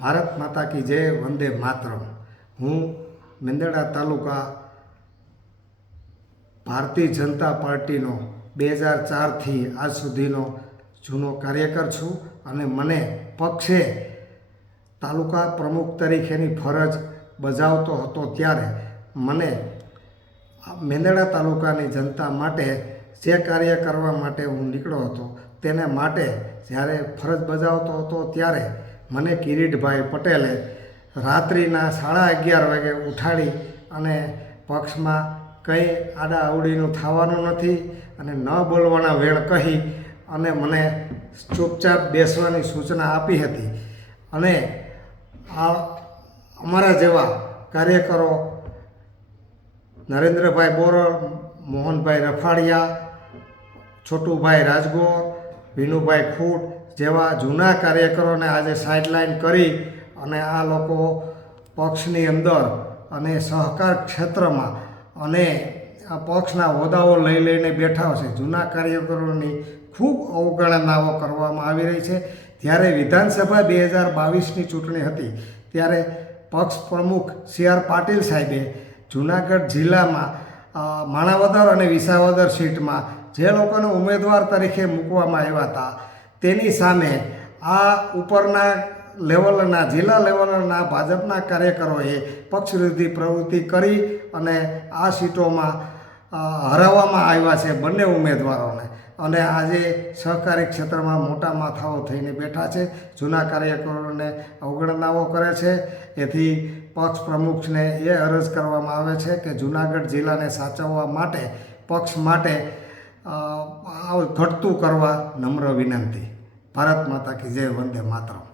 ભારત માતા કી જય, વંદે માતરમ. હું મેંદરડા તાલુકા ભારતીય જનતા પાર્ટીનો બે હજાર ચારથી આજ સુધીનો જૂનો કાર્યકર છું અને મને પક્ષે તાલુકા પ્રમુખ તરીકેની ફરજ બજાવતો હતો ત્યારે મને મેંદરડા તાલુકાની જનતા માટે જે કાર્ય કરવા માટે હું નીકળ્યો હતો, તેને માટે જ્યારે ફરજ બજાવતો હતો ત્યારે મને કિરીટભાઈ પટેલે રાત્રિના સાડા અગિયાર વાગે ઉઠાડી અને પક્ષમાં કંઈ આડા આવડીનું થવાનું નથી અને ન બોલવાના વેળ કહી અને મને ચૂપચાપ બેસવાની સૂચના આપી હતી. અને આ અમારા જેવા કાર્યકરો નરેન્દ્રભાઈ બોરડ, મોહનભાઈ રફાડિયા, છોટુભાઈ રાજગોર, વિનુભાઈ ખૂટ જેવા જૂના કાર્યકરોને આજે સાઇડલાઇન કરી અને આ લોકો પક્ષની અંદર અને સહકાર ક્ષેત્રમાં અને આ પક્ષના હોદ્દાઓ લઈ લઈને બેઠા છે. જૂના કાર્યકરોની ખૂબ અવગણનાઓ કરવામાં આવી રહી છે. જ્યારે વિધાનસભા બે હજાર બાવીસની ચૂંટણી હતી, ત્યારે પક્ષ પ્રમુખ સી આર પાટીલ સાહેબે જૂનાગઢ જિલ્લામાં માણાવદર અને વિસાવદર સીટમાં જે લોકોને ઉમેદવાર તરીકે મૂકવામાં આવ્યા હતા તેની સામે આ ઉપરના લેવલના, જિલ્લા લેવલના ભાજપના કાર્યકરોએ પક્ષ પ્રવૃત્તિ કરી અને આ સીટોમાં હરાવવામાં આવ્યા છે બંને ઉમેદવારોને. અને આજે સહકારી ક્ષેત્રમાં મોટા માથાઓ થઈને બેઠા છે, જૂના કાર્યકરોને અવગણનાઓ કરે છે. એથી પક્ષ પ્રમુખને એ અરજ કરવામાં આવે છે કે જૂનાગઢ જિલ્લાને સાચવવા માટે, પક્ષ માટે ઘટતું કરવા નમ્ર વિનંતી. ભારત માતા કી જય વંદે માતરમ.